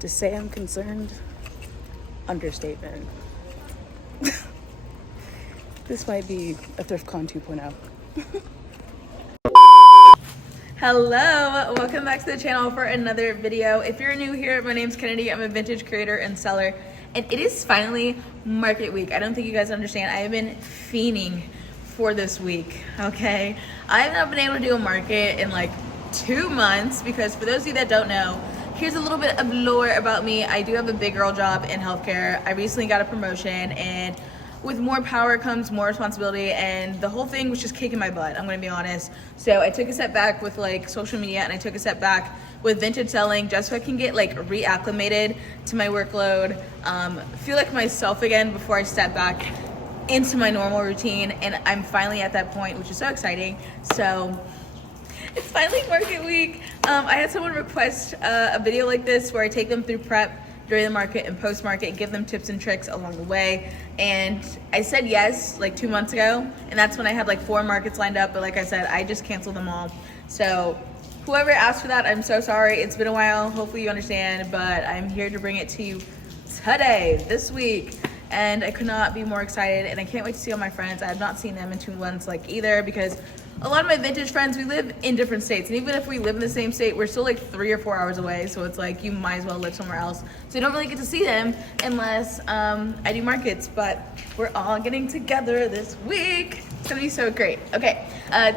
To say I'm concerned, understatement. This might be a ThriftCon 2.0. Hello, welcome back to the channel for another video. If you're new here, my name's Kennedy. I'm a vintage creator and seller, and it is finally market week. I don't think you guys understand. I have been fiending for this week, okay? I have not been able to do a market in like 2 months because for those of you that don't know, here's a little bit of lore about me. I do have a big girl job in healthcare. I recently got a promotion, and with more power comes more responsibility, and the whole thing was just kicking my butt, I'm gonna be honest. So I took a step back with like social media, and I took a step back with vintage selling just so I can get like reacclimated to my workload, feel like myself again before I step back into my normal routine. And I'm finally at that point, which is so exciting. So it's finally market week. I had someone request a video like this where I take them through prep during the market and post market, give them tips and tricks along the way. And I said yes like 2 months ago, and that's when I had like 4 markets lined up, but like I said, I just canceled them all. So whoever asked for that, I'm so sorry. It's been a while, hopefully you understand, but I'm here to bring it to you today, this week. And I could not be more excited, and I can't wait to see all my friends. I have not seen them in 2 months like either, because a lot of my vintage friends, we live in different states, and even if we live in the same state, we're still like 3 or 4 hours away, so it's like you might as well live somewhere else. So you don't really get to see them unless I do markets, but we're all getting together this week. It's gonna be so great. Okay,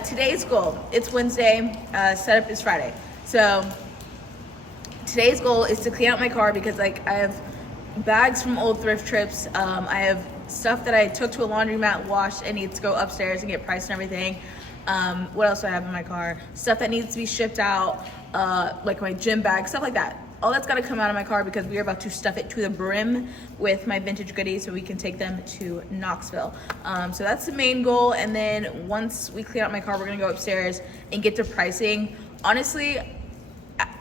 today's goal, it's Wednesday, setup is Friday. So today's goal is to clean out my car because like I have bags from old thrift trips. I have stuff that I took to a laundromat, washed, and needs to go upstairs and get priced and everything. What else do I have in my car? Stuff that needs to be shipped out, like my gym bag, stuff like that. All that's got to come out of my car because we are about to stuff it to the brim with my vintage goodies so we can take them to Knoxville. So that's the main goal. And then once we clean out my car, we're gonna go upstairs and get to pricing. Honestly,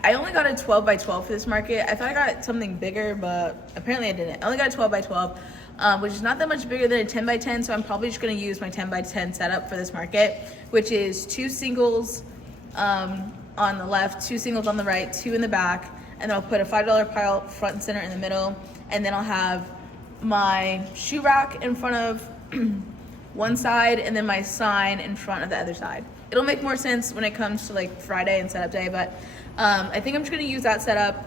I only got a 12 by 12 for this market. I thought I got something bigger, but apparently I didn't. I only got a 12 by 12. Which is not that much bigger than a 10 by 10, so I'm probably just gonna use my 10 by 10 setup for this market, which is 2 singles on the left, 2 singles on the right, 2 in the back, and then I'll put a $5 pile front and center in the middle, and then I'll have my shoe rack in front of one side, and then my sign in front of the other side. It'll make more sense when it comes to like Friday and setup day, but I think I'm just gonna use that setup.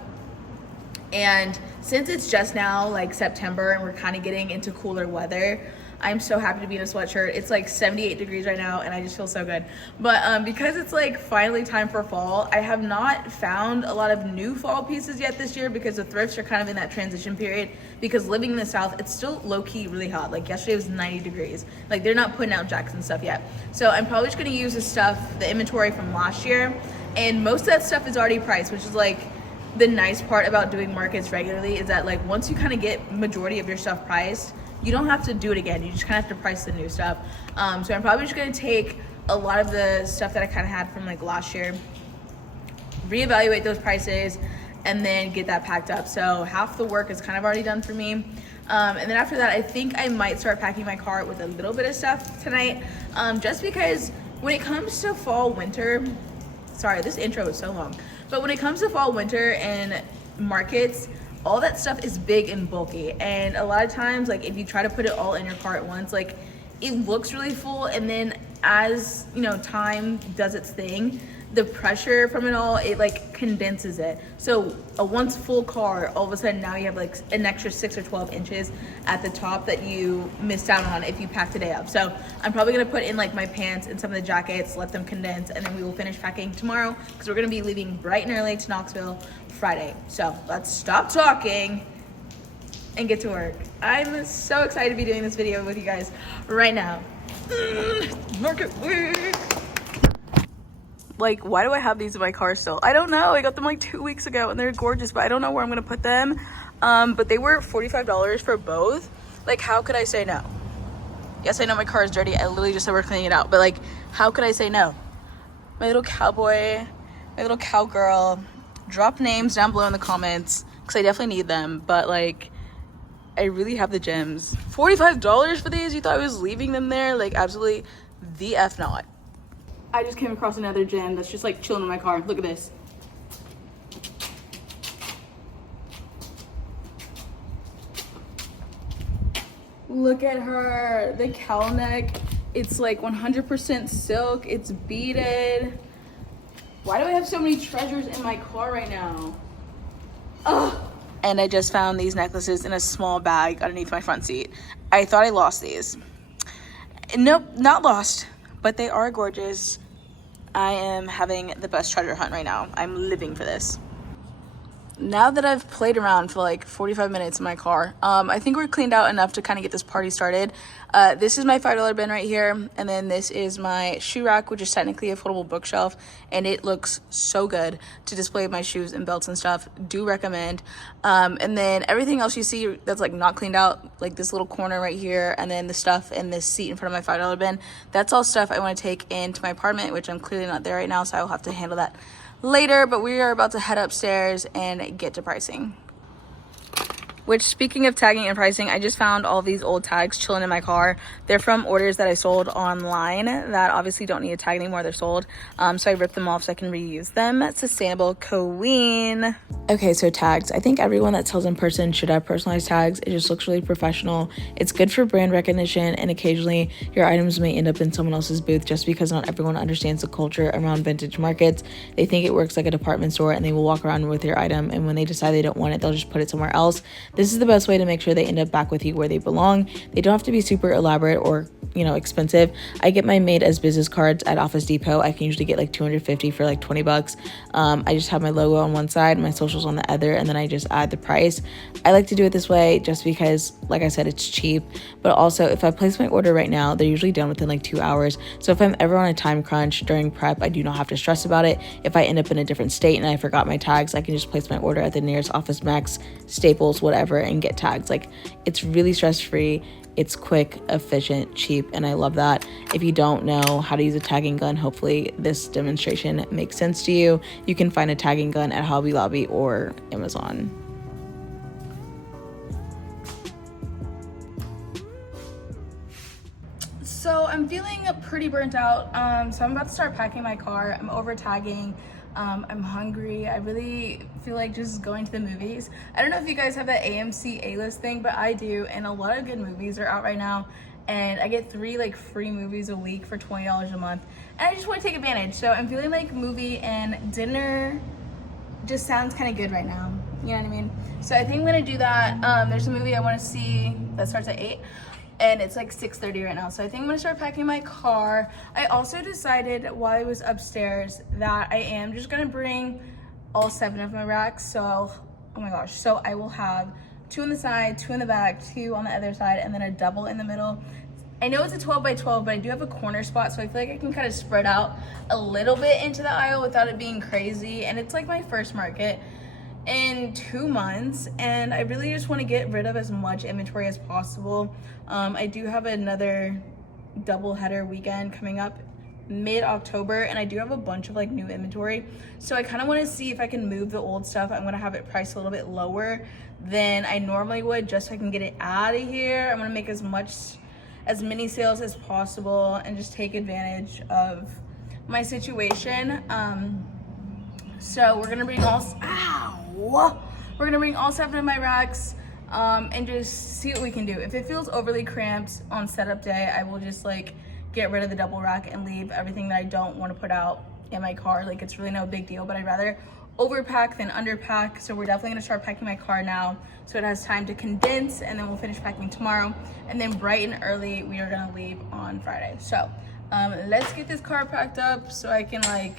And since it's just now like September and we're kind of getting into cooler weather, I'm so happy to be in a sweatshirt. It's like 78 degrees right now and I just feel so good. But because it's like finally time for fall, I have not found a lot of new fall pieces yet this year because the thrifts are kind of in that transition period, because living in the South, it's still low-key really hot. Like yesterday was 90 degrees. Like they're not putting out jackets and stuff yet. So I'm probably just gonna use the stuff, the inventory from last year, and most of that stuff is already priced, which is like the nice part about doing markets regularly, is that like once you kind of get majority of your stuff priced, you don't have to do it again. You just kind of have to price the new stuff. So I'm probably just gonna take a lot of the stuff that I kind of had from like last year, reevaluate those prices, and then get that packed up. So half the work is kind of already done for me. And then after that, I think I might start packing my car with a little bit of stuff tonight, just because when it comes to fall, winter, sorry, this intro is so long. But when it comes to fall, winter, and markets, all that stuff is big and bulky. And a lot of times, like if you try to put it all in your car at once, like it looks really full. And then as, you know, time does its thing, the pressure from it all, it like condenses it. So a once full car, all of a sudden now you have like an extra 6 or 12 inches at the top that you missed out on if you packed the day up. So I'm probably gonna put in like my pants and some of the jackets, let them condense, and then we will finish packing tomorrow because we're gonna be leaving bright and early to Knoxville Friday. So let's stop talking and get to work. I'm so excited to be doing this video with you guys right now. Market week. Like, why do I have these in my car still? I don't know. I got them like 2 weeks ago and they're gorgeous, but I don't know where I'm gonna put them. But they were $45 for both. Like, how could I say no? Yes, I know my car is dirty. I literally just said we're cleaning it out, but like, how could I say no? My little cowboy, my little cowgirl. Drop names down below in the comments because I definitely need them, but like, I really have the gems. $45 for these? You thought I was leaving them there? Like, absolutely the F not. I just came across another gem that's just like chilling in my car. Look at this. Look at her, the cowl neck. It's like 100% silk. It's beaded. Why do I have so many treasures in my car right now? Ugh. And I just found these necklaces in a small bag underneath my front seat. I thought I lost these. Nope, not lost, but they are gorgeous. I am having the best treasure hunt right now. I'm living for this. Now that I've played around for like 45 minutes in my car, I think we're cleaned out enough to kind of get this party started. This is my $5 bin right here, and then this is my shoe rack, which is technically a foldable bookshelf, and it looks so good to display my shoes and belts and stuff. Do recommend. And then everything else you see that's like not cleaned out, like this little corner right here, and then the stuff in this seat in front of my $5 bin, that's all stuff I want to take into my apartment, which I'm clearly not there right now, so I will have to handle that later. But we are about to head upstairs and get to pricing. Which, speaking of tagging and pricing, I just found all these old tags chilling in my car. They're from orders that I sold online that obviously don't need a tag anymore. They're sold. So I ripped them off so I can reuse them. Sustainable queen. Okay, so tags. I think everyone that sells in person should have personalized tags. It just looks really professional. It's good for brand recognition, and occasionally your items may end up in someone else's booth just because not everyone understands the culture around vintage markets. They think it works like a department store, and they will walk around with your item, and when they decide they don't want it, they'll just put it somewhere else. This is the best way to make sure they end up back with you where they belong. They don't have to be super elaborate or, expensive. I get mine made as business cards at Office Depot. I can usually get like 250 for like 20 bucks. I just have my logo on one side, my socials on the other, and then I just add the price. I like to do it this way just because, like I said, it's cheap. But also, if I place my order right now, they're usually done within like 2 hours. So if I'm ever on a time crunch during prep, I do not have to stress about it. If I end up in a different state and I forgot my tags, I can just place my order at the nearest Office Max, Staples, whatever, and get tags. Like, it's really stress-free. It's quick, efficient, cheap, and I love that. If you don't know how to use a tagging gun, hopefully this demonstration makes sense to you. You can find a tagging gun at Hobby Lobby or Amazon. So I'm feeling pretty burnt out. So I'm about to start packing my car. I'm over tagging. I'm hungry. I really feel like just going to the movies. I don't know if you guys have that AMC A-list thing, but I do, and a lot of good movies are out right now, and I get 3 like free movies a week for $20 a month, and I just want to take advantage. So I'm feeling like movie and dinner just sounds kind of good right now, you know what I mean? So I think I'm gonna do that. There's a movie I want to see that starts at 8, and it's like 6:30 right now, so I think I'm gonna start packing my car. I also decided while I was upstairs that I am just gonna bring all 7 of my racks. So, oh my gosh, so I will have 2 on the side, 2 in the back, 2 on the other side, and then a double in the middle. I know it's a 12 by 12, but I do have a corner spot, so I feel like I can kind of spread out a little bit into the aisle without it being crazy. And it's like my first market in 2 months, and I really just want to get rid of as much inventory as possible. I do have another double header weekend coming up mid-October, and I do have a bunch of like new inventory, so I kind of want to see if I can move the old stuff. I'm gonna have it priced a little bit lower than I normally would just so I can get it out of here. I'm gonna make as many sales as possible and just take advantage of my situation. So we're gonna bring all we're gonna bring all 7 of my racks and just see what we can do. If it feels overly cramped on setup day, I will just like get rid of the double rack and leave everything that I don't want to put out in my car. Like, it's really no big deal, but I'd rather overpack than underpack. So we're definitely gonna start packing my car now so it has time to condense, and then we'll finish packing tomorrow, and then bright and early we are gonna leave on Friday. So let's get this car packed up so I can like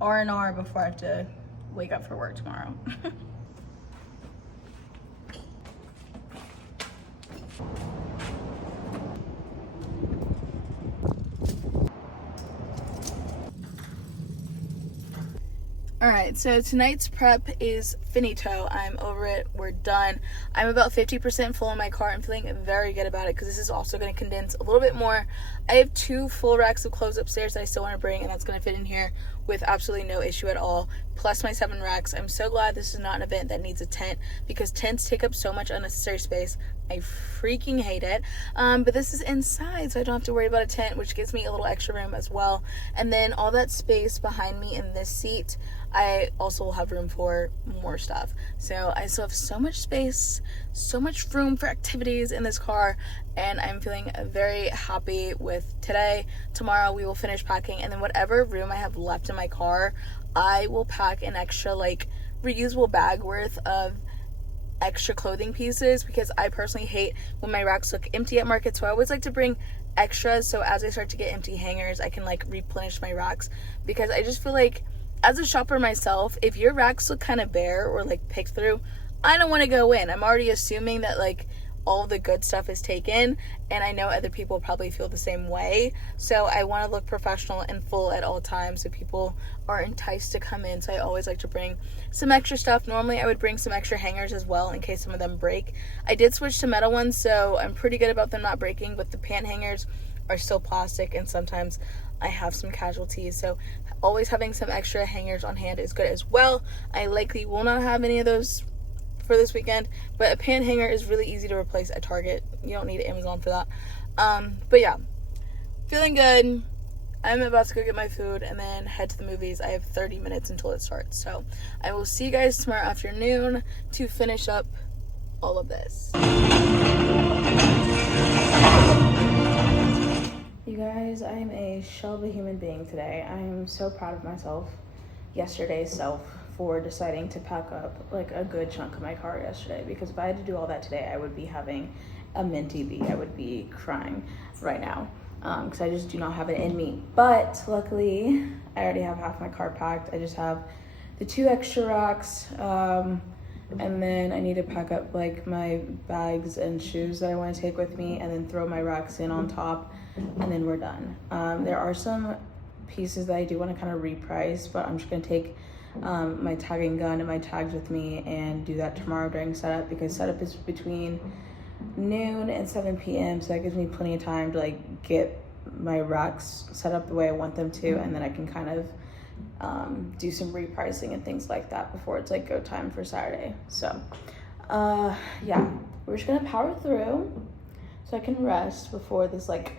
R&R before I have to wake up for work tomorrow. All right, so tonight's prep is finito. I'm over it. We're done. I'm about 50% full in my car. I'm feeling very good about it because this is also going to condense a little bit more. I have 2 full racks of clothes upstairs that I still want to bring, and that's going to fit in here with absolutely no issue at all, plus my 7 racks. I'm so glad this is not an event that needs a tent, because tents take up so much unnecessary space. I freaking hate it. But this is inside, so I don't have to worry about a tent, which gives me a little extra room as well. And then all that space behind me in this seat, I also will have room for more stuff. So I still have so much space, so much room for activities in this car, and I'm feeling very happy with today. Tomorrow we will finish packing, and then whatever room I have left in my car, I will pack an extra like reusable bag worth of extra clothing pieces, because I personally hate when my racks look empty at market. So I always like to bring extras, so as I start to get empty hangers, I can like replenish my racks, because I just feel like as a shopper myself, if your racks look kind of bare or like picked through, I don't want to go in. I'm already assuming that like all the good stuff is taken, and I know other people probably feel the same way. So I want to look professional and full at all times so people are enticed to come in. So I always like to bring some extra stuff. Normally I would bring some extra hangers as well in case some of them break. I did switch to metal ones, so I'm pretty good about them not breaking, but the pant hangers are still plastic, and sometimes I have some casualties. So always having some extra hangers on hand is good as well. I likely will not have any of those for this weekend, but a pant hanger is really easy to replace at Target. You don't need Amazon for that. But yeah, feeling good. I'm about to go get my food and then head to the movies. I have 30 minutes until it starts, so I will see you guys tomorrow afternoon to finish up all of this. You guys, I am a shell of a human being today. I am so proud of myself, yesterday's self, for deciding to pack up like a good chunk of my car yesterday, because if I had to do all that today, I would be having a minty bee. I would be crying right now, because I just do not have it in me. But luckily, I already have half my car packed. I just have the 2 extra racks, and then I need to pack up like my bags and shoes that I want to take with me, and then throw my racks in on top, and then we're done. There are some pieces that I do want to kind of reprice, but I'm just going to take my tagging gun and my tags with me and do that tomorrow during setup, because setup is between noon and 7 p.m. so that gives me plenty of time to like get my racks set up the way I want them to, and then I can kind of do some repricing and things like that before it's like go time for Saturday. So yeah, we're just gonna power through so I can rest before this like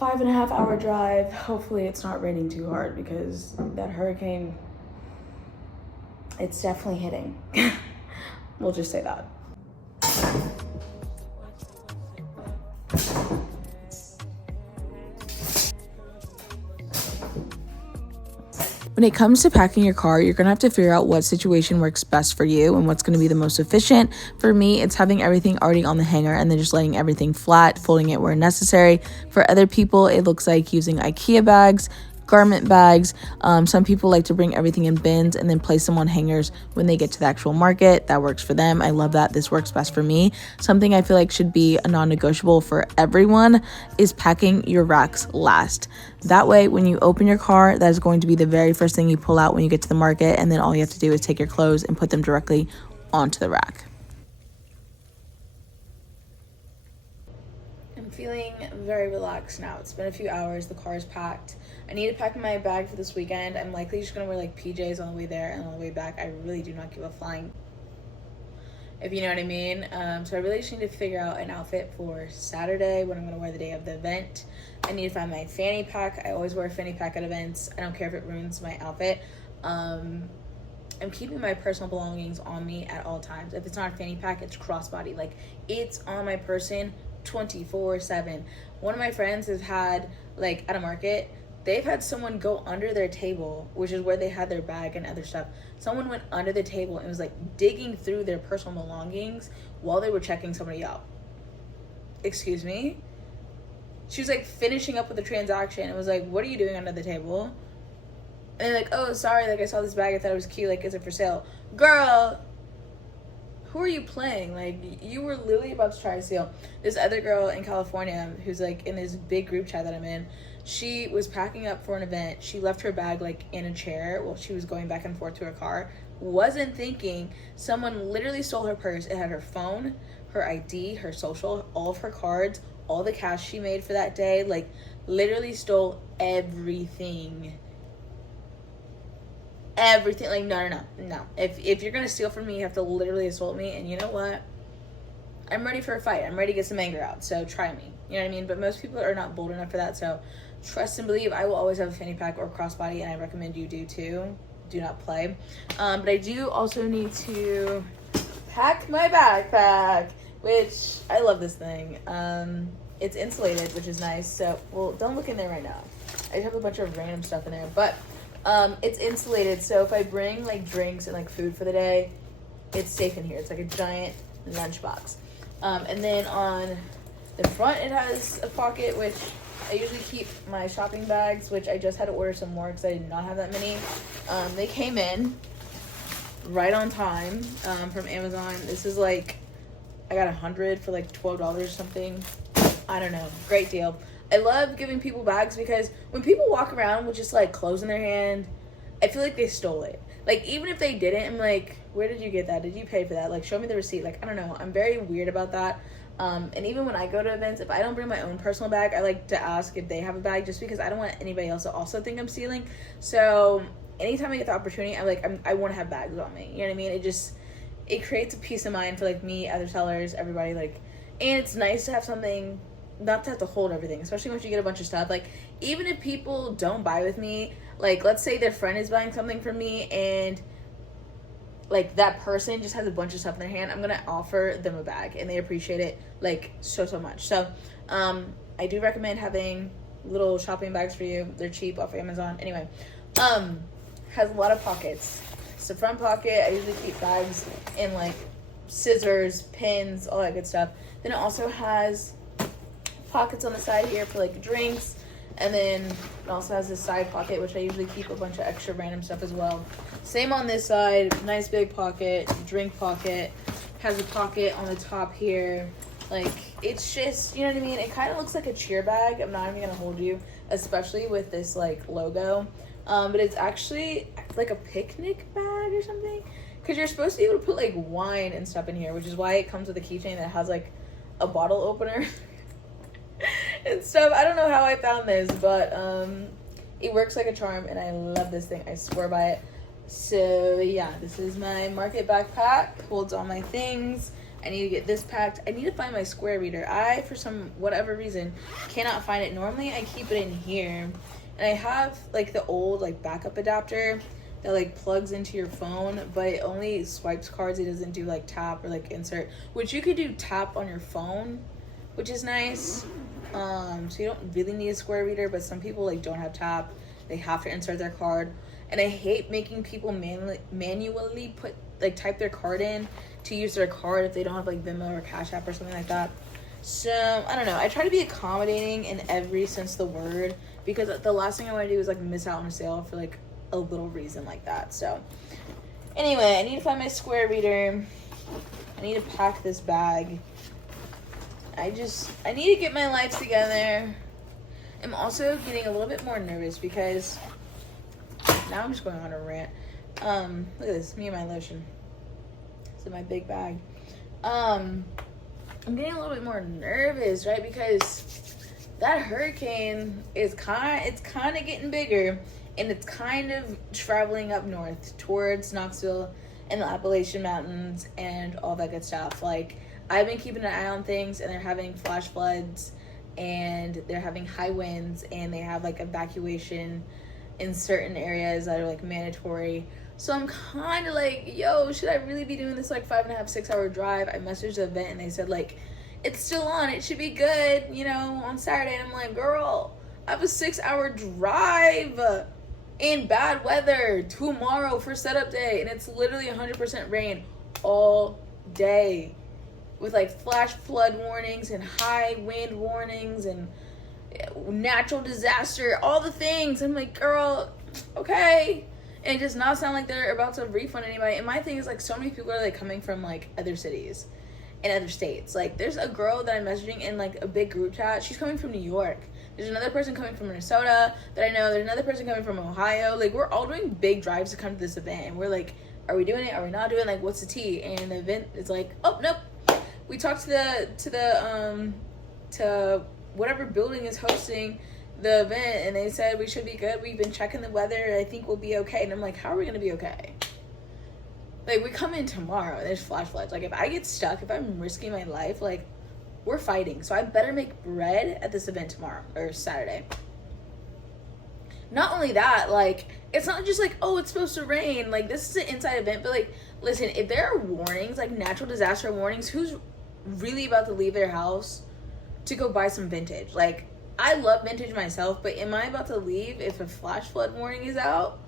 5.5 hour drive. Hopefully it's not raining too hard, because that hurricane, it's definitely hitting. We'll just say that. When it comes to packing your car, you're gonna have to figure out what situation works best for you and what's gonna be the most efficient. For me, it's having everything already on the hanger and then just letting everything flat, folding it where necessary. For other people, it looks like using IKEA bags, garment bags. Some people like to bring everything in bins and then place them on hangers when they get to the actual market. That works for them. I love that. This works best for me. Something I feel like should be a non-negotiable for everyone is packing your racks last. That way, when you open your car, that is going to be the very first thing you pull out when you get to the market, and then all you have to do is take your clothes and put them directly onto the rack. I'm feeling very relaxed now. It's been a few hours. The car is packed. I need to pack my bag for this weekend. I'm likely just gonna wear like PJs on the way there and on the way back. I really do not give a flying, if you know what I mean. So I really just need to figure out an outfit for Saturday, what I'm gonna wear the day of the event. I need to find my fanny pack. I always wear a fanny pack at events. I don't care if it ruins my outfit. I'm keeping my personal belongings on me at all times. If it's not a fanny pack, it's crossbody. Like, it's on my person 24/7. One of my friends has had, like, at a market, they've had someone go under their table, which is where they had their bag and other stuff. Someone went under the table and was like digging through their personal belongings while they were checking somebody out. Excuse me? She was like finishing up with the transaction and was like, "What are you doing under the table?" And they're like, "Oh, sorry, like I saw this bag, I thought it was cute, like, is it for sale?" Girl, who are you playing? Like, you were literally about to try to steal. This other girl in California who's like in this big group chat that I'm in, she was packing up for an event. She left her bag like in a chair while she was going back and forth to her car. Wasn't thinking. Someone literally stole her purse. It had her phone, her ID, her social, all of her cards, all the cash she made for that day. Like, literally stole everything. everything. Like, no. If you're gonna steal from me, you have to literally assault me. And you know what? I'm ready for a fight. I'm ready to get some anger out. So try me. You know what I mean? But most people are not bold enough for that. So trust and believe, I will always have a fanny pack or crossbody, and I recommend you do too. Do not play. But I do also need to pack my backpack, which I love this thing. It's insulated, which is nice. So, well, don't look in there right now. I just have a bunch of random stuff in there, but it's insulated. So if I bring like drinks and like food for the day, it's safe in here. It's like a giant lunchbox. And then on the front, it has a pocket, which I usually keep my shopping bags, which I just had to order some more because I did not have that many. They came in right on time from Amazon. This is like, I got 100 for like $12 or something. I don't know. Great deal. I love giving people bags because when people walk around with just like clothes in their hand, I feel like they stole it. Like, even if they didn't, I'm like, where did you get that? Did you pay for that? Like, show me the receipt. Like, I don't know. I'm very weird about that. And even when I go to events, if I don't bring my own personal bag, I like to ask if they have a bag, just because I don't want anybody else to also think I'm stealing. So anytime I get the opportunity, I want to have bags on me. You know what I mean? It creates a peace of mind for like me, other sellers, everybody. Like, and it's nice to have something, not to have to hold everything, especially once you get a bunch of stuff. Like, even if people don't buy with me, like, let's say their friend is buying something from me and like that person just has a bunch of stuff in their hand, I'm gonna offer them a bag and they appreciate it like so much. So I do recommend having little shopping bags for you. They're cheap off Amazon. Anyway, has a lot of pockets. It's the front pocket. I usually keep bags in like scissors, pins, all that good stuff. Then it also has pockets on the side here for like drinks, and then it also has this side pocket, which I usually keep a bunch of extra random stuff as well. Same on this side, nice big pocket, drink pocket, has a pocket on the top here. Like, it's just, you know what I mean? It kind of looks like a cheer bag. I'm not even gonna hold you, especially with this like logo. But it's actually like a picnic bag or something, because you're supposed to be able to put like wine and stuff in here, which is why it comes with a keychain that has like a bottle opener and stuff. I don't know how I found this, but it works like a charm, and I love this thing. I swear by it. So yeah, this is my market backpack. Holds all my things. I need to get this packed. I need to find my square reader. I, for some whatever reason, cannot find it. Normally I keep it in here, and I have like the old like backup adapter that like plugs into your phone, but it only swipes cards. It doesn't do like tap or like insert, which you could do tap on your phone, which is nice. So you don't really need a square reader, but some people like don't have tap. They have to insert their card, and I hate making people manually put like type their card in to use their card if they don't have like Venmo or Cash App or something like that. So I don't know. I try to be accommodating in every sense of the word, because the last thing I want to do is like miss out on a sale for like a little reason like that. So anyway, I need to find my square reader. I need to pack this bag. I need to get my life together. I'm also getting a little bit more nervous because now I'm just going on a rant. Look at this, me and my lotion. It's in my big bag. I'm getting a little bit more nervous, right? Because that hurricane is kind of getting bigger, and it's kind of traveling up north towards Knoxville and the Appalachian Mountains and all that good stuff. Like, I've been keeping an eye on things, and they're having flash floods, and they're having high winds, and they have like evacuation in certain areas that are like mandatory. So I'm kind of like, yo, should I really be doing this like 5.5, 6 hour drive? I messaged the event, and they said like, it's still on, it should be good, you know, on Saturday. And I'm like, girl, I have a 6 hour drive in bad weather tomorrow for setup day, and it's literally 100% rain all day, with like flash flood warnings and high wind warnings and natural disaster, all the things. I'm like, girl, okay. And it does not sound like they're about to refund anybody. And my thing is, like, so many people are like coming from like other cities and other states. Like, there's a girl that I'm messaging in like a big group chat. She's coming from New York. There's another person coming from Minnesota that I know. There's another person coming from Ohio. Like, we're all doing big drives to come to this event, and we're like, are we doing it? Are we not doing it? Like, what's the tea? And the event is like, oh, nope. We talked to whatever building is hosting the event, and they said we should be good. We've been checking the weather. I think we'll be okay. And I'm like, how are we gonna be okay? Like, we come in tomorrow and there's flash floods. Like, if I get stuck, if I'm risking my life, like, we're fighting. So I better make bread at this event tomorrow or Saturday. Not only that, like, it's not just like, oh, it's supposed to rain. Like, this is an inside event. But, like, listen, if there are warnings, like natural disaster warnings, who's really about to leave their house to go buy some vintage? Like, I love vintage myself, but am I about to leave if a flash flood warning is out?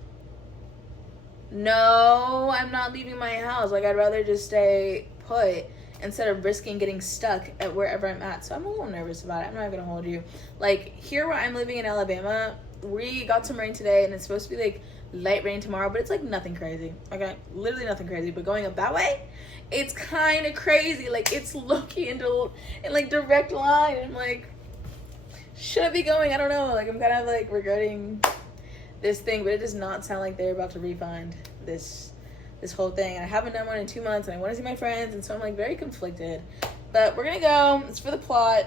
No, I'm not leaving my house. Like, I'd rather just stay put instead of risking getting stuck at wherever I'm at. So I'm a little nervous about it. I'm not gonna hold you. Like, here where I'm living in Alabama, we got some rain today, and it's supposed to be like light rain tomorrow, but it's like nothing crazy. Okay, literally nothing crazy. But going up that way, it's kind of crazy. Like, it's looking in like direct line. I'm like, should I be going? I don't know. Like, I'm kind of like regretting this thing, but it does not sound like they're about to refund this whole thing. And I haven't done one in 2 months, and I want to see my friends, and so I'm like very conflicted. But we're gonna go. It's for the plot.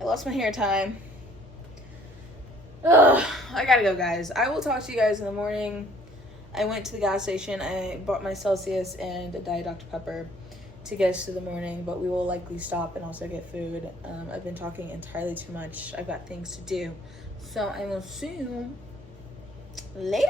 I lost my hair time. Ugh, I gotta go, guys. I will talk to you guys in the morning. I went to the gas station. I bought my Celsius and a Diet Dr. Pepper to get us through the morning, but we will likely stop and also get food. I've been talking entirely too much. I've got things to do. So I will see you later.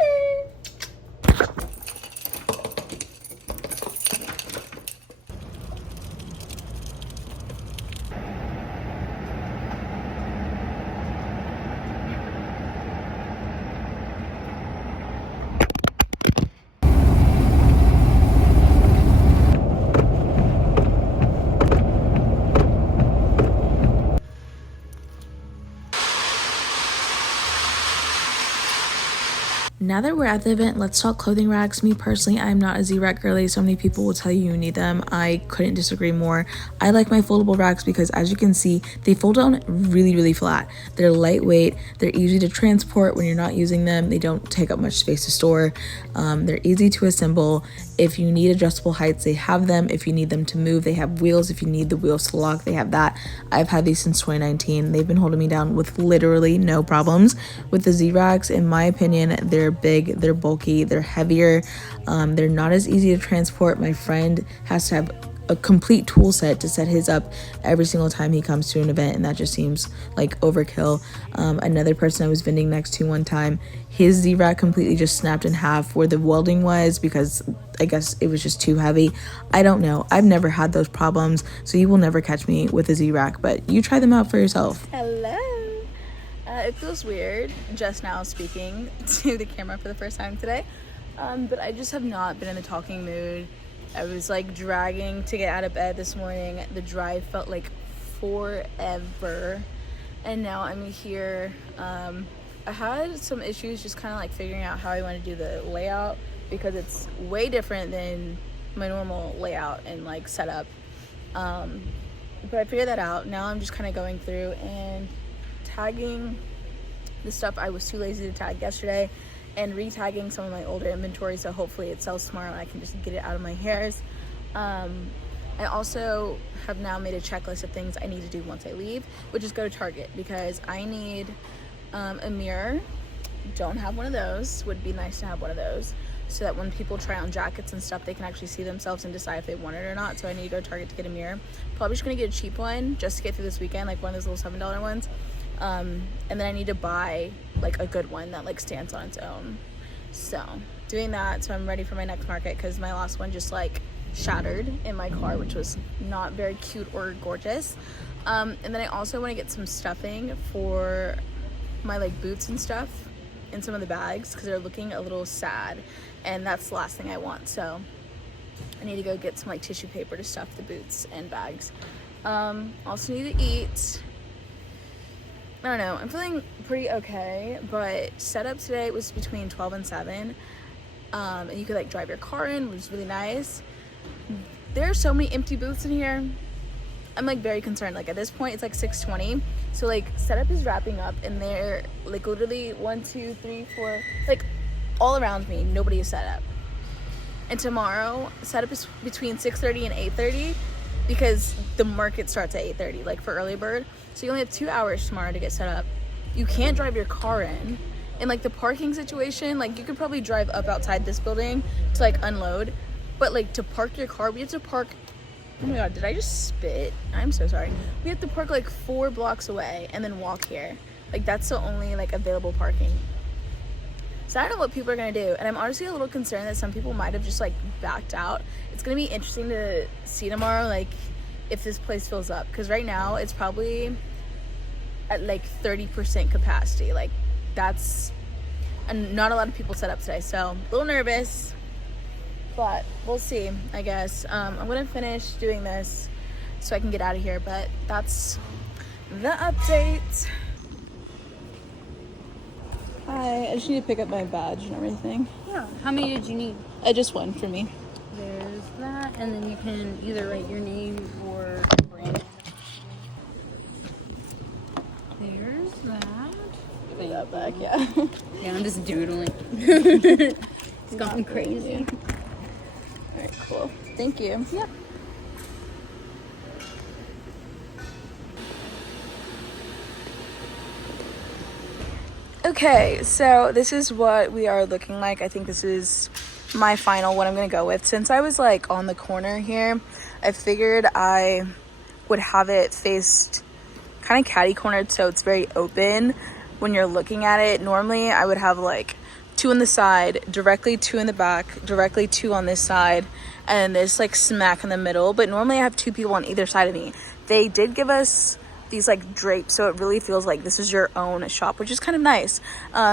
Now that we're at the event, let's talk clothing racks. Me personally, I'm not a Z-rack girly. So many people will tell you need them. I couldn't disagree more. I like my foldable racks because, as you can see, they fold down really, really flat. They're lightweight. They're easy to transport when you're not using them. They don't take up much space to store. They're easy to assemble. If you need adjustable heights, they have them. If you need them to move, they have wheels. If you need the wheels to lock, they have that. I've had these since 2019. They've been holding me down with literally no problems. With the Z-racks, in my opinion, they're big, they're bulky, they're heavier, they're not as easy to transport. My friend has to have a complete tool set to set his up every single time he comes to an event, and that just seems like overkill. Another person I was vending next to one time, his Z-rack completely just snapped in half where the welding was because I guess it was just too heavy. I don't know. I've never had those problems, so you will never catch me with a Z-rack, but you try them out for yourself. Hello. It feels weird just now speaking to the camera for the first time today, but I just have not been in the talking mood. I was like dragging to get out of bed this morning. The drive felt like forever, and now I'm here. I had some issues just kind of like figuring out how I want to do the layout because it's way different than my normal layout and like setup. But I figured that out. Now I'm just kind of going through and tagging the stuff I was too lazy to tag yesterday and re-tagging some of my older inventory, so hopefully it sells tomorrow and I can just get it out of my hairs. I also have now made a checklist of things I need to do once I leave, which is go to Target because I need a mirror. Don't have one of those. Would be nice to have one of those so that when people try on jackets and stuff, they can actually see themselves and decide if they want it or not. So I need to go to Target to get a mirror. Probably just gonna get a cheap one just to get through this weekend, like one of those little $7 ones. And then I need to buy like a good one that like stands on its own. So doing that, so I'm ready for my next market because my last one just like shattered in my car, which was not very cute or gorgeous. And then I also want to get some stuffing for my like boots and stuff in some of the bags because they're looking a little sad, and that's the last thing I want. So I need to go get some like tissue paper to stuff the boots and bags. Also need to eat. I don't know, I'm feeling pretty okay, but setup today was between 12 and 7, and you could like drive your car in, which was really nice. There are so many empty booths in here. I'm like very concerned. Like at this point it's like 6:20, so like setup is wrapping up, and they're like literally 1, 2, 3, 4, like all around me, nobody is set up. And tomorrow setup is between 6:30 and 8:30. because the market starts at 8:30, like for early bird. So you only have 2 hours tomorrow to get set up. You can't drive your car in. And like the parking situation, like you could probably drive up outside this building to like unload, but like to park your car, we have to park, oh my god, did I just spit? I'm so sorry. We have to park like 4 blocks away and then walk here. Like that's the only like available parking. So I don't know what people are gonna do, and I'm honestly a little concerned that some people might have just like backed out. It's gonna be interesting to see tomorrow, like if this place fills up, because right now it's probably at like 30% capacity. Like that's, and not a lot of people set up today, so a little nervous, but we'll see, I guess. I'm gonna finish doing this so I can get out of here, but that's the update. Hi, I just need to pick up my badge and everything. Yeah. How many did you need? Just one for me. There's that, and then you can either write your name or brand. There's that. Put that back, yeah. Yeah, I'm just doodling. It's gotten crazy. Alright, cool. Thank you. Yep. Okay, so this is what we are looking like. I think this is my final one I'm gonna go with. Since I was like on the corner here, I figured I would have it faced kind of catty cornered, so it's very open when you're looking at it. Normally I would have like 2 on the side, directly 2 in the back, directly 2 on this side, and this like smack in the middle. But normally I have 2 people on either side of me. They did give us these like drapes, so it really feels like this is your own shop, which is kind of nice.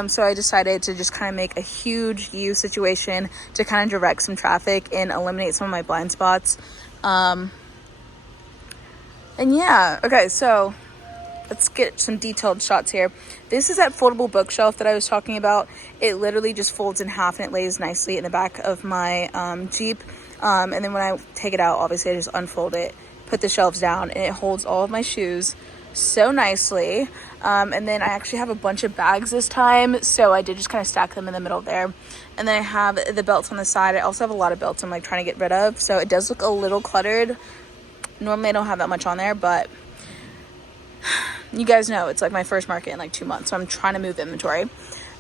So I decided to just kind of make a huge U situation to kind of direct some traffic and eliminate some of my blind spots. And yeah, okay, so let's get some detailed shots here. This is that foldable bookshelf that I was talking about. It literally just folds in half and it lays nicely in the back of my Jeep. And then when I take it out, obviously I just unfold it, put the shelves down, and it holds all of my shoes so nicely. And then I actually have a bunch of bags this time, so I did just kind of stack them in the middle there. And then I have the belts on the side. I also have a lot of belts I'm like trying to get rid of, so it does look a little cluttered. Normally I don't have that much on there, but you guys know it's like my first market in like 2 months, so I'm trying to move inventory.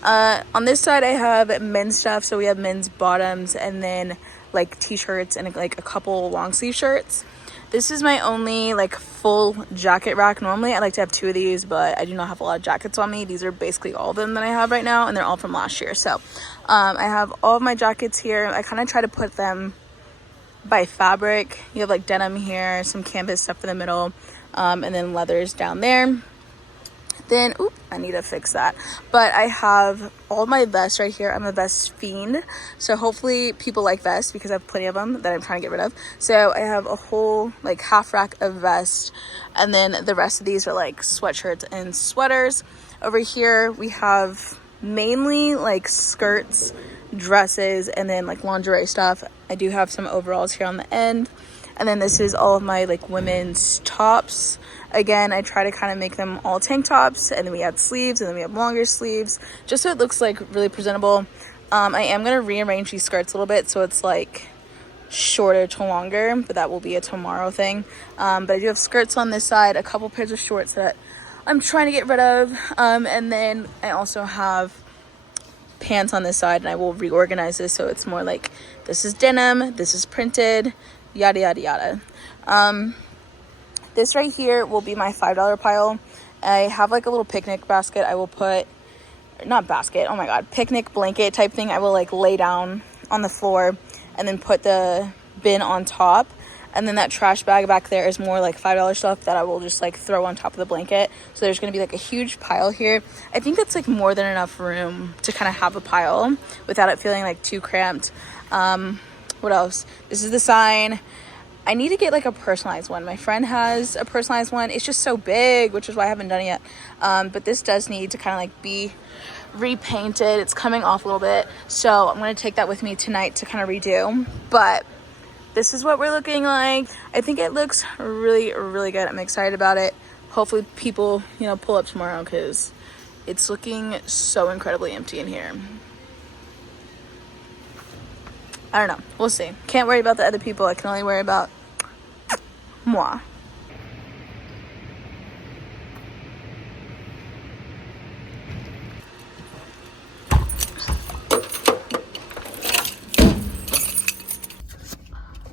On this side I have men's stuff, so we have men's bottoms and then like t-shirts and like a couple long sleeve shirts. This is my only like full jacket rack. Normally I like to have 2 of these, but I do not have a lot of jackets on me. These are basically all of them that I have right now, and they're all from last year. So I have all of my jackets here. I kind of try to put them by fabric. You have like denim here, some canvas stuff in the middle, and then leathers down there. Then, oop, I need to fix that. But I have all my vests right here. I'm a vest fiend. So hopefully people like vests because I have plenty of them that I'm trying to get rid of. So I have a whole like half rack of vests. And then the rest of these are like sweatshirts and sweaters. Over here we have mainly like skirts, dresses, and then like lingerie stuff. I do have some overalls here on the end. And then this is all of my like women's tops. Again, I try to kind of make them all tank tops, and then we add sleeves, and then we have longer sleeves, just so it looks like really presentable. I am going to rearrange these skirts a little bit so it's like shorter to longer, but that will be a tomorrow thing. But I do have skirts on this side, a couple pairs of shorts that I'm trying to get rid of, and then I also have pants on this side, and I will reorganize this so it's more like this is denim, this is printed, yada yada yada. This right here will be my $5 pile. I have like a little picnic basket. I will put, not basket, oh my god, picnic blanket type thing. I will like lay down on the floor and then put the bin on top. And then that trash bag back there is more like $5 stuff that I will just like throw on top of the blanket. So there's going to be like a huge pile here. I think that's like more than enough room to kind of have a pile without it feeling like too cramped. What else? This is the sign. I need to get like a personalized one. My friend has a personalized one. It's just so big, which is why I haven't done it yet. But this does need to kind of like be repainted. It's coming off a little bit. So I'm going to take that with me tonight to kind of redo. But this is what we're looking like. I think it looks really, really good. I'm excited about it. Hopefully people, you know, pull up tomorrow because it's looking so incredibly empty in here. I don't know. We'll see. Can't worry about the other people. I can only worry about moi.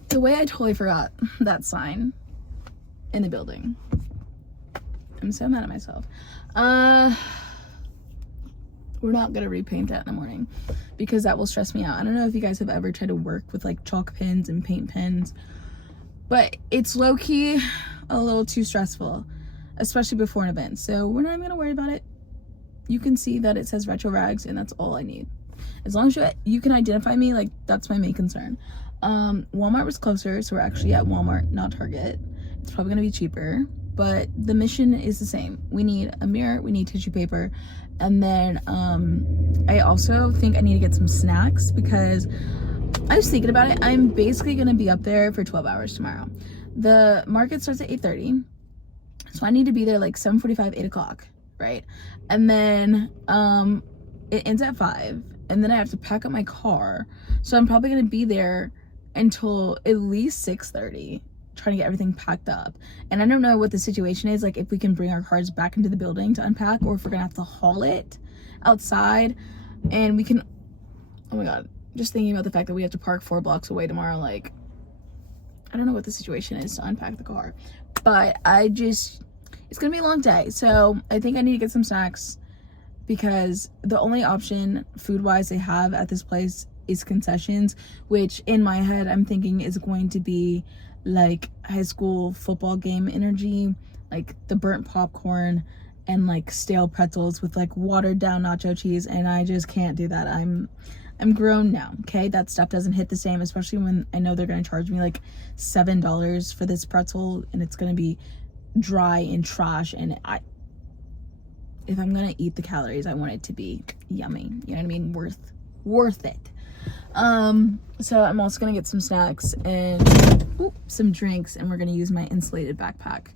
The way I totally forgot that sign in the building. I'm so mad at myself. We're not gonna repaint that in the morning because that will stress me out. I don't know if you guys have ever tried to work with like chalk pens and paint pens, but it's low-key a little too stressful, especially before an event. So we're not even gonna worry about it. You can see that it says retro rags, and that's all I need. As long as you can identify me, like, that's my main concern. Walmart was closer, so we're actually at Walmart, not Target. It's probably gonna be cheaper, but the mission is the same. We need a mirror, we need tissue paper, and then I also think I need to get some snacks because I was thinking about it. I'm basically gonna be up there for 12 hours tomorrow. The market starts at 8:30, so I need to be there like 7:45, 8 o'clock, right? And then it ends at 5, and then I have to pack up my car, so I'm probably gonna be there until at least 6:30 trying to get everything packed up. And I don't know what the situation is, like if we can bring our cars back into the building to unpack, or if we're gonna have to haul it outside. And we can, oh my god, just thinking about the fact that we have to park 4 blocks away tomorrow, like I don't know what the situation is to unpack the car. But it's gonna be a long day, so I think I need to get some snacks because the only option food wise they have at this place is concessions, which in my head I'm thinking is going to be like high school football game energy, like the burnt popcorn and like stale pretzels with like watered down nacho cheese, and I just can't do that. I'm grown now, okay? That stuff doesn't hit the same, especially when I know they're gonna charge me like $7 for this pretzel and it's gonna be dry and trash, and if I'm gonna eat the calories, I want it to be yummy, you know what I mean? Worth it. So I'm also gonna get some snacks and some drinks, and we're gonna use my insulated backpack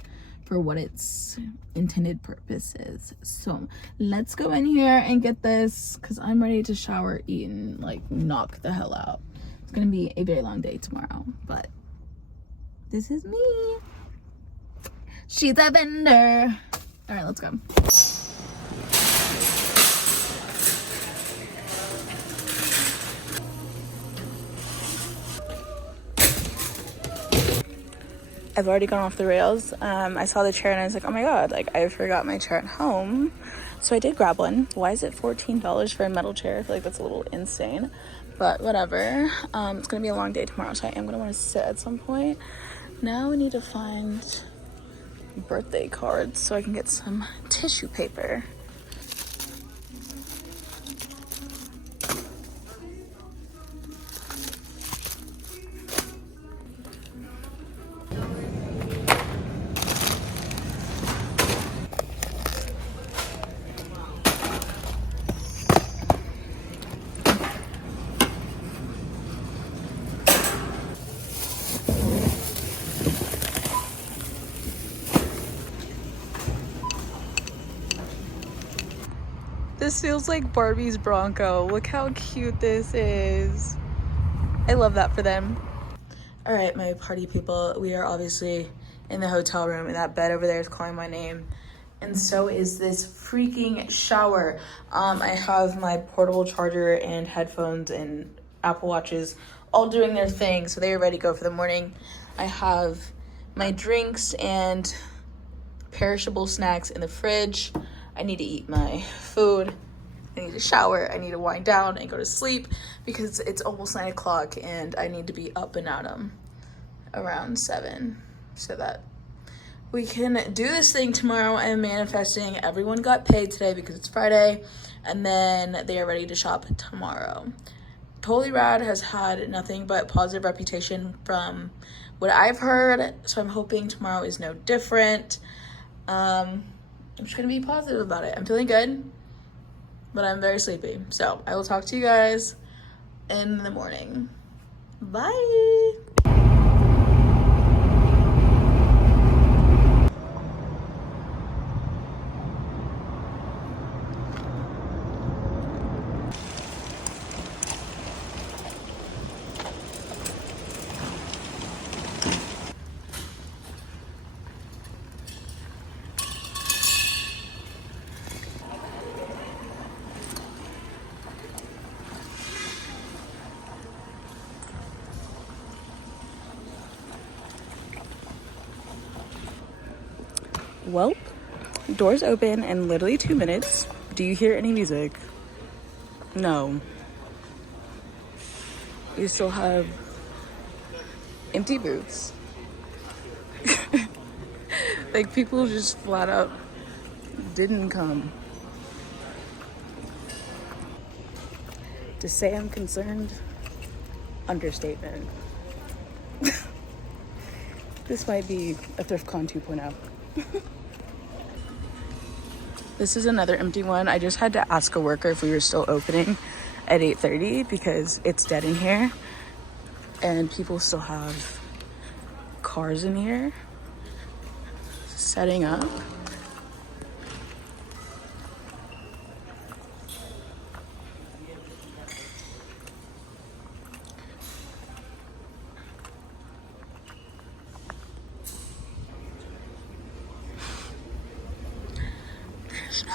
for what its intended purpose is. So let's go in here and get this because I'm ready to shower, eat, and like knock the hell out. It's gonna be a very long day tomorrow, but this is me. She's a vendor. All right, let's go. I've already gone off the rails. I saw the chair and I was like, oh my god, like I forgot my chair at home. So I did grab one. Why is it $14 for a metal chair? I feel like that's a little insane, but whatever. It's gonna be a long day tomorrow, so I am gonna want to sit at some point. Now we need to find birthday cards so I can get some tissue paper. This feels like Barbie's Bronco. Look how cute this is. I love that for them. All right, my party people, we are obviously in the hotel room, and that bed over there is calling my name. And so is this freaking shower. I have my portable charger and headphones and Apple Watches all doing their thing, so they are ready to go for the morning. I have my drinks and perishable snacks in the fridge. I need to eat my food. I need to shower. I need to wind down and go to sleep because it's almost 9 o'clock and I need to be up and at 'em around 7 so that we can do this thing tomorrow. I am manifesting. Everyone got paid today because it's Friday, and then they are ready to shop tomorrow. Totally Rad has had nothing but positive reputation from what I've heard, so I'm hoping tomorrow is no different. I'm just gonna be positive about it. I'm feeling good, but I'm very sleepy. So I will talk to you guys in the morning. Bye. Well, doors open in literally 2 minutes. Do you hear any music? No. We still have empty booths. Like, people just flat out didn't come. To say I'm concerned, understatement. This might be a ThriftCon 2.0. This is another empty one. I just had to ask a worker if we were still opening at 8:30 because it's dead in here and people still have cars in here setting up. There's no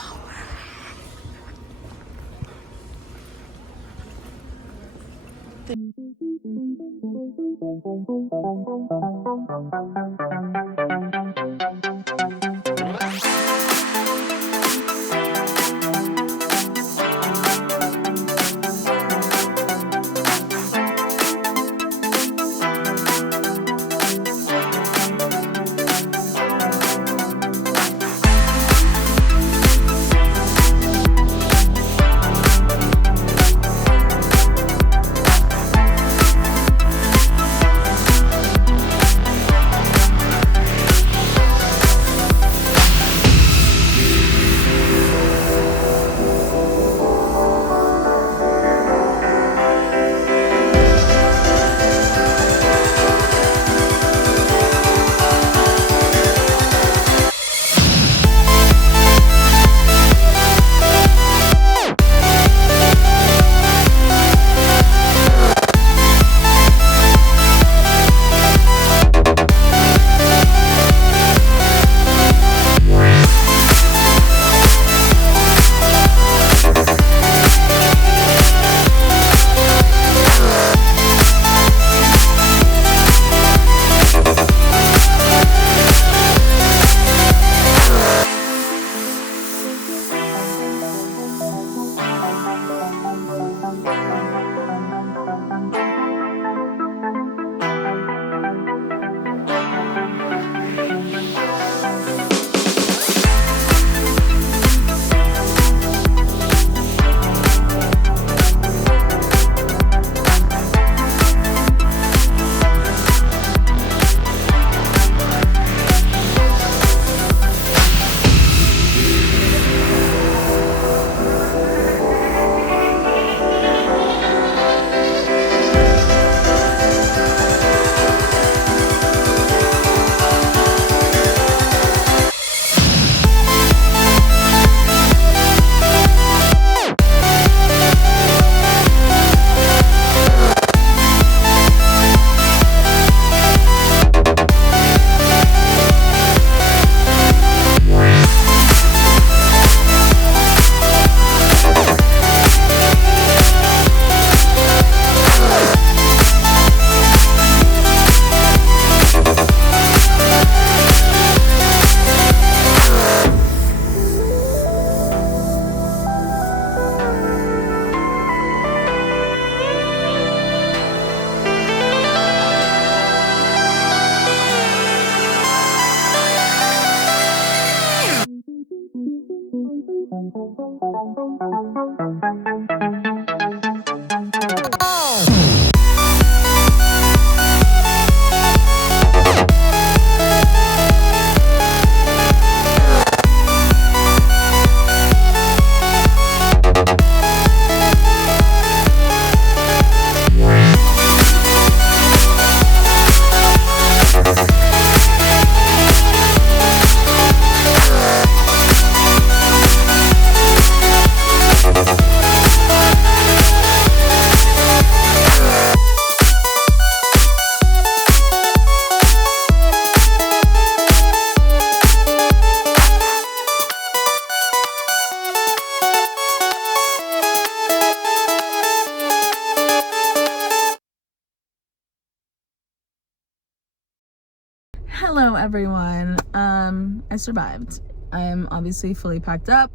Hello everyone. I survived. I am obviously fully packed up.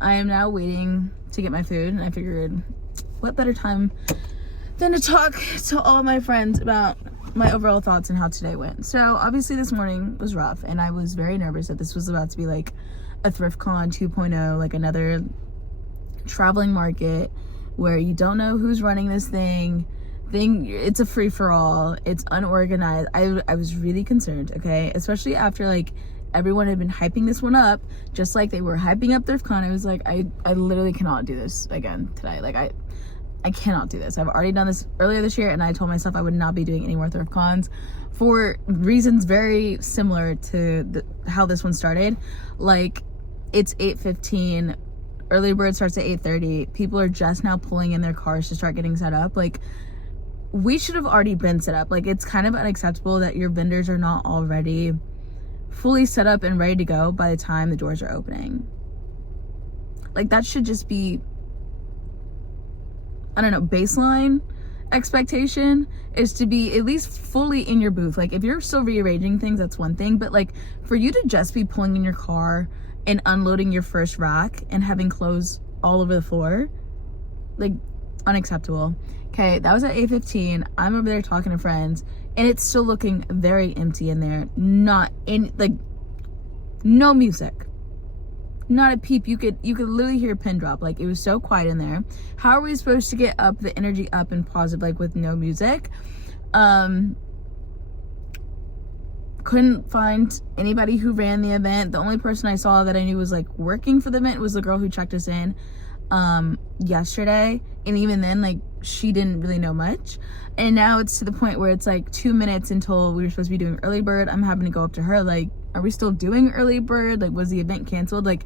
I am now waiting to get my food, and I figured what better time than to talk to all of my friends about my overall thoughts and how today went. So obviously this morning was rough, and I was very nervous that this was about to be like a thrift con 2.0, like another traveling market where you don't know who's running this thing. It's a free-for-all. It's unorganized. I was really concerned, okay, especially after like everyone had been hyping this one up just like they were hyping up ThriftCon. I was like, I literally cannot do this again today. Like I cannot do this. I've already done this earlier this year, and I told myself I would not be doing any more thrift cons for reasons very similar to how this one started. Like, it's 8:15, early bird starts at 8:30. People are just now pulling in their cars to start getting set up. Like, we should have already been set up. Like, it's kind of unacceptable that your vendors are not already fully set up and ready to go by the time the doors are opening. Like, that should just be, I don't know, baseline expectation is to be at least fully in your booth. Like, if you're still rearranging things, that's one thing, but like for you to just be pulling in your car and unloading your first rack and having clothes all over the floor, like, unacceptable. Okay, that was at 8:15. I'm over there talking to friends, and it's still looking very empty in there. Not in, like, no music, not a peep. You could literally hear a pin drop. Like, it was so quiet in there. How are we supposed to get up the energy up and positive, like, with no music? Couldn't find anybody who ran the event. The only person I saw that I knew was like working for the event was the girl who checked us in yesterday, and even then, like, she didn't really know much. And now it's to the point where it's like 2 minutes until we were supposed to be doing early bird. I'm having to go up to her like, are we still doing early bird? Like, was the event canceled? Like,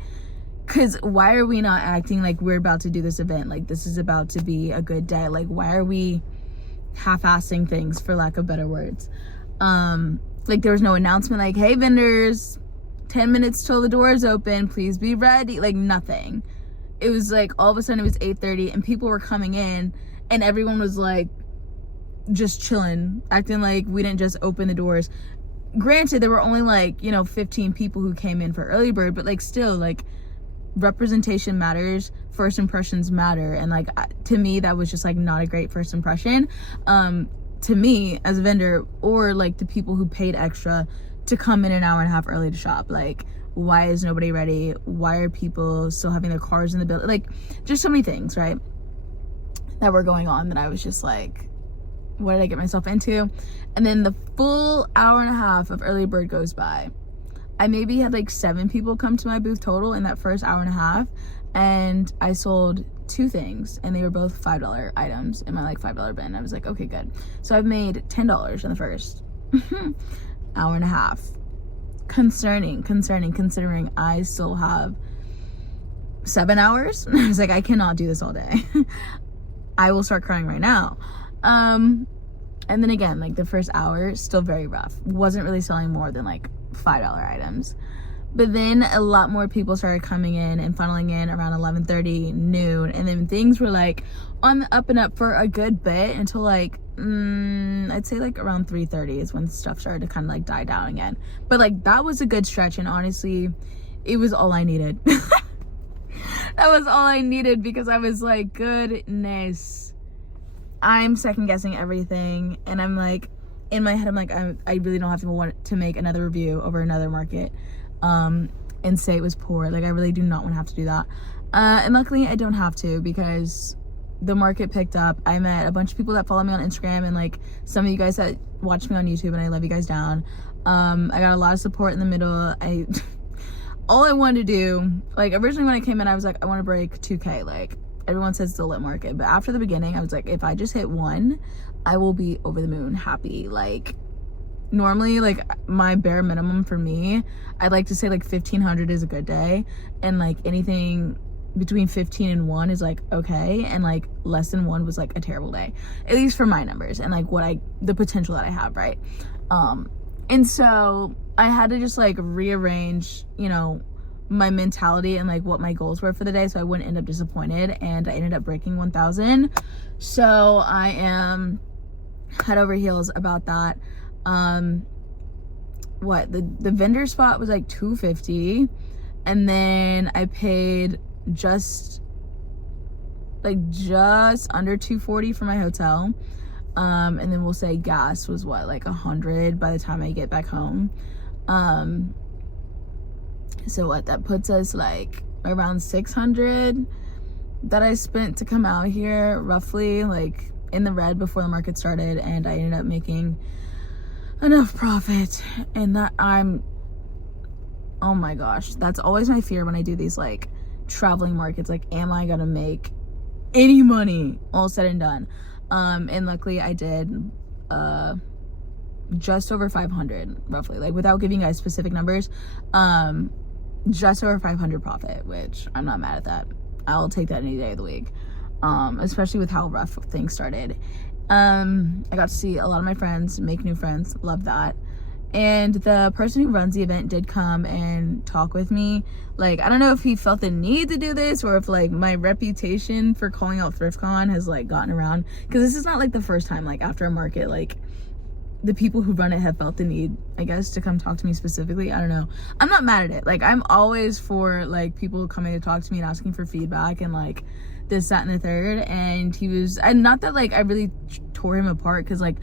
because why are we not acting like we're about to do this event? Like, this is about to be a good day. Like, why are we half-assing things, for lack of better words? Like, there was no announcement like, hey vendors, 10 minutes till the doors open, please be ready. Like, nothing. It was like all of a sudden it was 8:30 and people were coming in, and everyone was like just chilling, acting like we didn't just open the doors. Granted, there were only like, 15 people who came in for early bird, but like, still, like, representation matters, first impressions matter, and like, to me that was just like not a great first impression to me as a vendor, or like the people who paid extra to come in an hour and a half early to shop. Like, why is nobody ready? Why are people still having their cars in the building? Like, just so many things, right, that were going on that I was just like, what did I get myself into? And then the full hour and a half of early bird goes by. I maybe had like 7 people come to my booth total in that first hour and a half, and I sold 2 things, and they were both $5 items in my like $5 bin. I was like, okay, good. So I've made $10 in the first hour and a half. Considering I still have 7 hours. I was like, I cannot do this all day. I will start crying right now. And then again, like, the first hour, still very rough. Wasn't really selling more than like $5 items. But then a lot more people started coming in and funneling in around 11:30, noon, and then things were like on the up and up for a good bit until like I'd say like around 3:30 is when stuff started to kind of like die down again. But like, that was a good stretch, and honestly, it was all I needed. That was all I needed, because I was like, goodness, I'm second guessing everything, and I'm like, in my head, I'm like, I really don't have to want to make another review over another market and say it was poor. Like, I really do not want to have to do that. And luckily I don't have to, because the market picked up. I met a bunch of people that follow me on Instagram, and like some of you guys that watch me on YouTube, and I love you guys down. I got a lot of support in the middle. All I wanted to do, like, originally when I came in, I was like, I want to break 2K. Like, everyone says it's a lit market, but after the beginning, I was like, if I just hit 1, I will be over the moon happy. Like, normally, like, my bare minimum for me, I'd like to say like 1,500 is a good day, and like anything between 15 and 1 is like okay, and like less than 1 was like a terrible day, at least for my numbers and like the potential that I have, right? And so I had to just like rearrange, my mentality and like what my goals were for the day, so I wouldn't end up disappointed, and I ended up breaking 1,000. So I am head over heels about that. what, the vendor spot was like $250, and then I paid just under $240 for my hotel, and then we'll say gas was what, like $100 by the time I get back home. So what, that puts us like around $600 that I spent to come out here, roughly, like in the red before the market started, and I ended up making enough profit. And that oh my gosh, that's always my fear when I do these like traveling markets, like, am I gonna make any money all said and done? And luckily I did just over 500, roughly, like without giving you guys specific numbers, just over 500 profit, which I'm not mad at that. I'll take that any day of the week, especially with how rough things started. I got to see a lot of my friends, make new friends, love that. And the person who runs the event did come and talk with me. Like, I don't know if he felt the need to do this, or if like my reputation for calling out ThriftCon has like gotten around, because this is not like the first time, like after a market, like the people who run it have felt the need, I guess, to come talk to me specifically. I don't know. I'm not mad at it. Like, I'm always for like people coming to talk to me and asking for feedback and like this, that, and the third. And he was, and not that like I really tore him apart, because like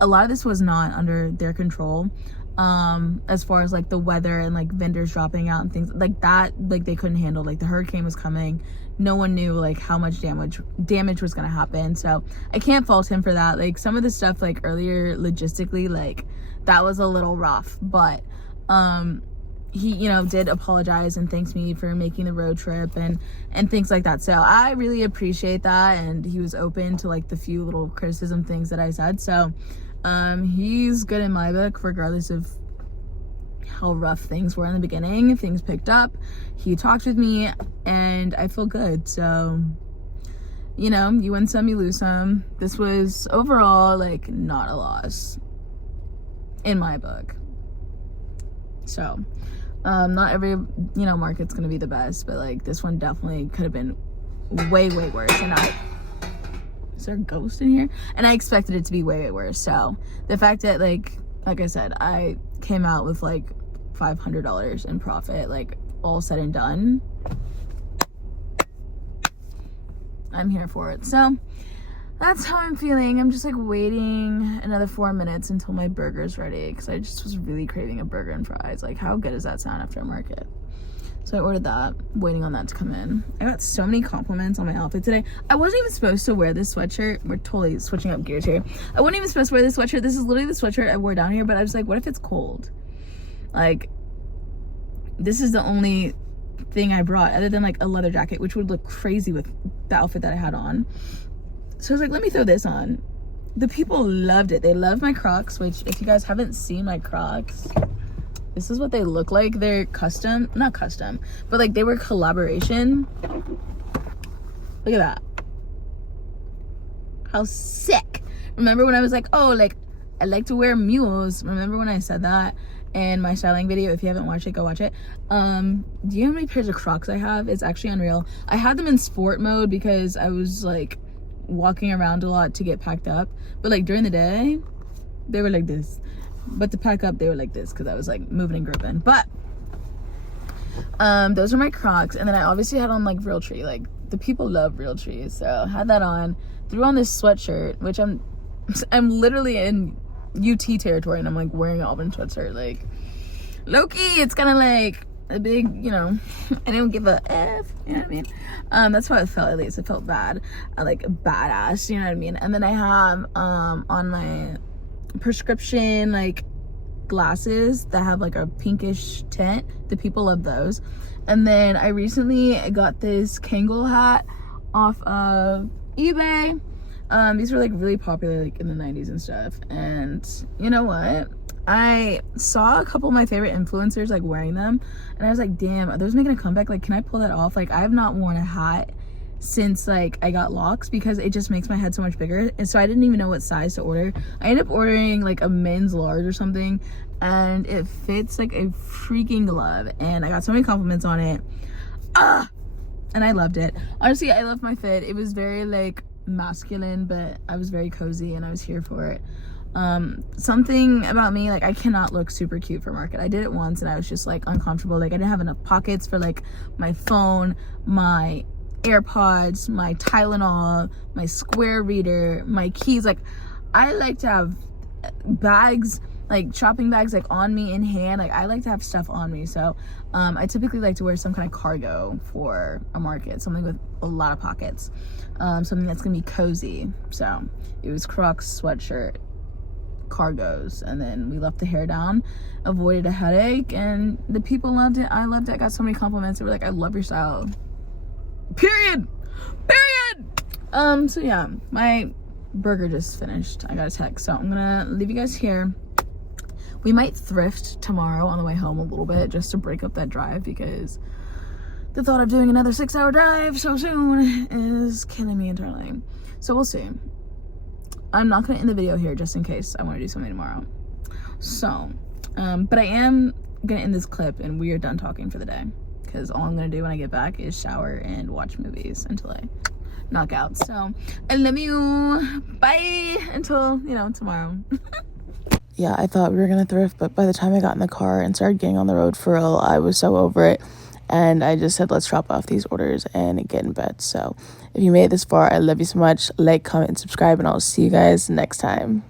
a lot of this was not under their control, as far as like the weather and like vendors dropping out and things like that. Like, they couldn't handle, like, the hurricane was coming, no one knew like how much damage was gonna happen, so I can't fault him for that. Like, some of the stuff like earlier logistically, like that was a little rough, but he, you know, did apologize and thanked me for making the road trip and things like that. So I really appreciate that, and he was open to like the few little criticism things that I said. So he's good in my book, regardless of how rough things were in the beginning. Things picked up, he talked with me, and I feel good. So, you know, you win some, you lose some. This was overall like not a loss in my book. So not every, you know, market's gonna be the best, but like this one definitely could have been way worse. And is there a ghost in here? And I expected it to be way worse. So the fact that like I said, I came out with like $500 in profit, like all said and done, I'm here for it. So that's how I'm feeling. I'm just like waiting another 4 minutes until my burger's ready, because I just was really craving a burger and fries. Like, how good does that sound after a market? So I ordered that, waiting on that to come in. I got so many compliments on my outfit today. I wasn't even supposed to wear this sweatshirt. We're totally switching up gears here. I wasn't even supposed to wear this sweatshirt. This is literally the sweatshirt I wore down here, but I was like, what if it's cold? Like, this is the only thing I brought other than like a leather jacket, which would look crazy with the outfit that I had on. So I was like, let me throw this on. The people loved it. They loved my Crocs, which if you guys haven't seen my Crocs, this is what they look like. They're custom, not custom, but like they were collaboration. Look at that. How sick. Remember when I was like, oh, like I like to wear mules? Remember when I said that in my styling video? If you haven't watched it, go watch it. Do you know how many pairs of Crocs I have? It's actually unreal. I had them in sport mode because I was like walking around a lot to get packed up, but like during the day they were like this, but to pack up they were like this, because I was like moving and grooving. But those are my Crocs. And then I obviously had on like Realtree. Like, the people love Realtree, so I had that on, threw on this sweatshirt, which I'm literally in UT territory, and I'm like wearing an Auburn sweatshirt. Like, low-key, it's kind of like a big, you know, I don't give a F, you know what I mean? That's how it felt, at least. It felt bad, like badass, you know what I mean? And then I have on my prescription like glasses that have like a pinkish tint. The people love those. And then I recently got this Kangol hat off of eBay. These were like really popular like in the 90s and stuff. And you know what? I saw a couple of my favorite influencers like wearing them, and I was like, damn, are those making a comeback? Like, can I pull that off? Like, I have not worn a hat since like I got locks, because it just makes my head so much bigger. And so I didn't even know what size to order. I ended up ordering like a men's large or something, and it fits like a freaking glove, and I got so many compliments on it. And I loved it. Honestly, I loved my fit. It was very like masculine, but I was very cozy and I was here for it. Something about me, like I cannot look super cute for market. I did it once and I was just like uncomfortable. Like I didn't have enough pockets for like my phone, my AirPods, my Tylenol, my square reader, my keys. Like I like to have bags, like shopping bags, like on me in hand. Like I like to have stuff on me. So I typically like to wear some kind of cargo for a market, something with a lot of pockets, something that's gonna be cozy. So it was Crocs, sweatshirt, cargos, and then we left the hair down, avoided a headache, and the people loved it. I loved it. I got so many compliments. They were like, I love your style, period. So yeah, my burger just finished. I got a text, so I'm gonna leave you guys here. We might thrift tomorrow on the way home a little bit just to break up that drive, because the thought of doing another 6-hour drive so soon is killing me internally. So we'll see. I'm not gonna end the video here just in case I want to do something tomorrow. So, but I am gonna end this clip and we are done talking for the day, because all I'm gonna do when I get back is shower and watch movies until I knock out. So I love you. Bye until, you know, tomorrow. Yeah, I thought we were gonna thrift, but by the time I got in the car and started getting on the road for real, I was so over it. And I just said, let's drop off these orders and get in bed. So if you made it this far, I love you so much. Like, comment, and subscribe, and I'll see you guys next time.